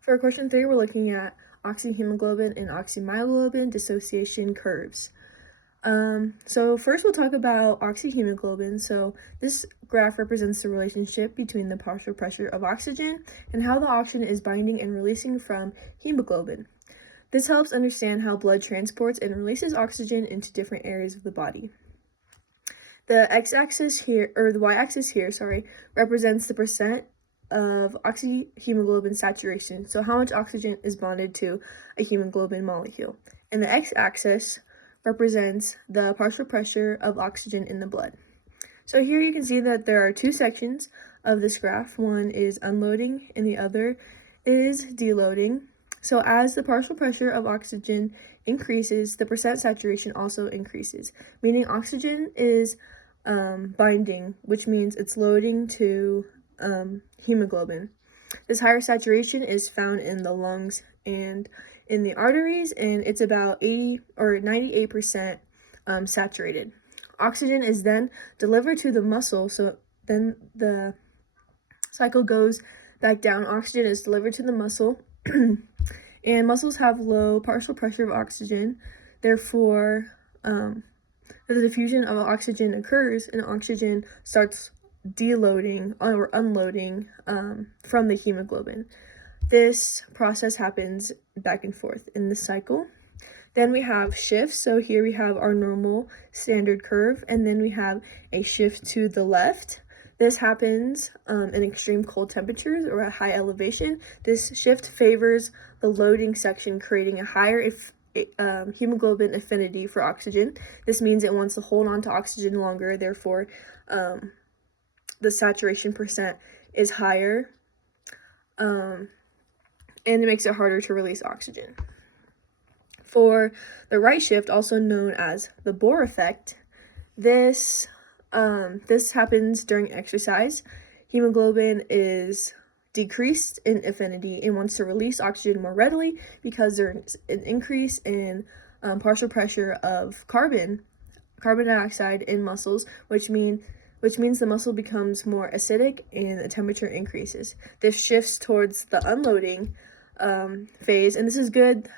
For question 3, we're looking at oxyhemoglobin and oxymyoglobin dissociation curves. So first we'll talk about oxyhemoglobin. So this graph represents the relationship between the partial pressure of oxygen and how the oxygen is binding and releasing from hemoglobin. This helps understand how blood transports and releases oxygen into different areas of the body. The x-axis here, or the y-axis here, represents the percent of oxyhemoglobin saturation, so how much oxygen is bonded to a hemoglobin molecule. And the x-axis represents the partial pressure of oxygen in the blood. So here you can see that there are two sections of this graph. One is unloading and the other is deloading. So as the partial pressure of oxygen increases, the percent saturation also increases, meaning oxygen is binding, which means it's loading to hemoglobin. This higher saturation is found in the lungs and in the arteries, and it's about 80 or 98% saturated. Oxygen is then delivered to the muscle, so then the cycle goes back down. Oxygen is delivered to the muscle, and muscles have low partial pressure of oxygen. Therefore, the diffusion of oxygen occurs and oxygen starts deloading or unloading from the hemoglobin. This process happens back and forth in the cycle. Then we have shifts. So here we have our normal standard curve, and then we have a shift to the left. This happens in extreme cold temperatures or at high elevation. This shift favors the loading section, creating a higher hemoglobin affinity for oxygen. This means it wants to hold on to oxygen longer, therefore the saturation percent is higher, and it makes it harder to release oxygen. For the right shift, also known as the Bohr effect, this happens during exercise. Hemoglobin is decreased in affinity and wants to release oxygen more readily because there's an increase in partial pressure of carbon dioxide in muscles, which means the muscle becomes more acidic and the temperature increases. This shifts towards the unloading phase, and this is good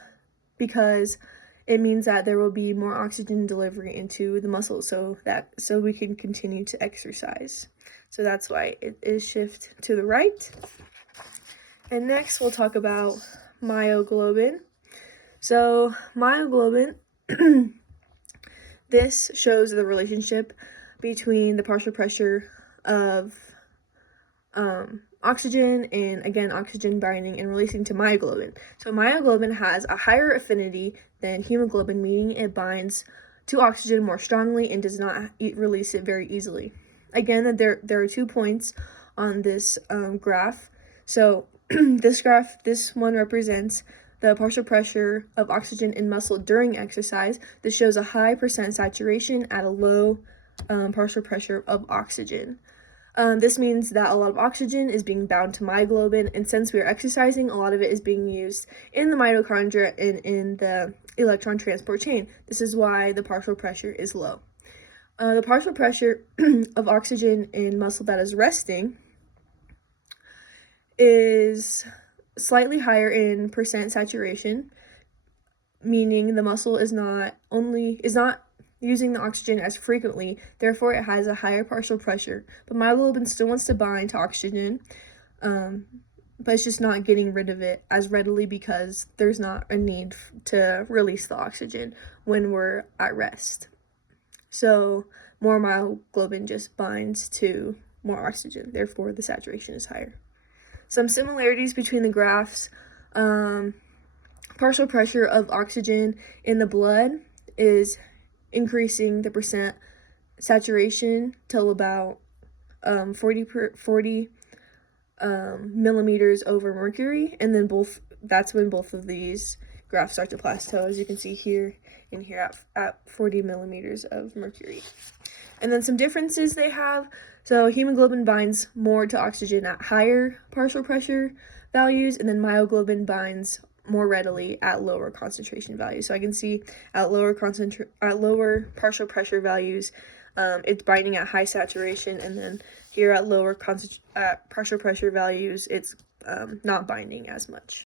because it means that there will be more oxygen delivery into the muscles so we can continue to exercise. So that's why it is shift to the right. And next we'll talk about myoglobin. So myoglobin, this shows the relationship between the partial pressure of oxygen and, again, oxygen binding and releasing to myoglobin. So myoglobin has a higher affinity than hemoglobin, meaning it binds to oxygen more strongly and does not release it very easily. Again, there are 2 points on this graph. So this one represents the partial pressure of oxygen in muscle during exercise. This shows a high percent saturation at a low partial pressure of oxygen. This means that a lot of oxygen is being bound to myoglobin, and since we are exercising, a lot of it is being used in the mitochondria and in the electron transport chain. This is why the partial pressure is low. The partial pressure of oxygen in muscle that is resting is slightly higher in percent saturation, meaning the muscle is not using the oxygen as frequently, therefore it has a higher partial pressure. But myoglobin still wants to bind to oxygen, but it's just not getting rid of it as readily because there's not a need to release the oxygen when we're at rest. So more myoglobin just binds to more oxygen, therefore the saturation is higher. Some similarities between the graphs: partial pressure of oxygen in the blood is increasing the percent saturation till about 40 millimeters over mercury, and then that's when both of these graphs start to plateau, as you can see here and here at 40 millimeters of mercury. And then some differences they have. So hemoglobin binds more to oxygen at higher partial pressure values, and then myoglobin binds more readily at lower concentration values. So I can see at lower partial pressure values, it's binding at high saturation, and then here at lower partial pressure values, it's not binding as much.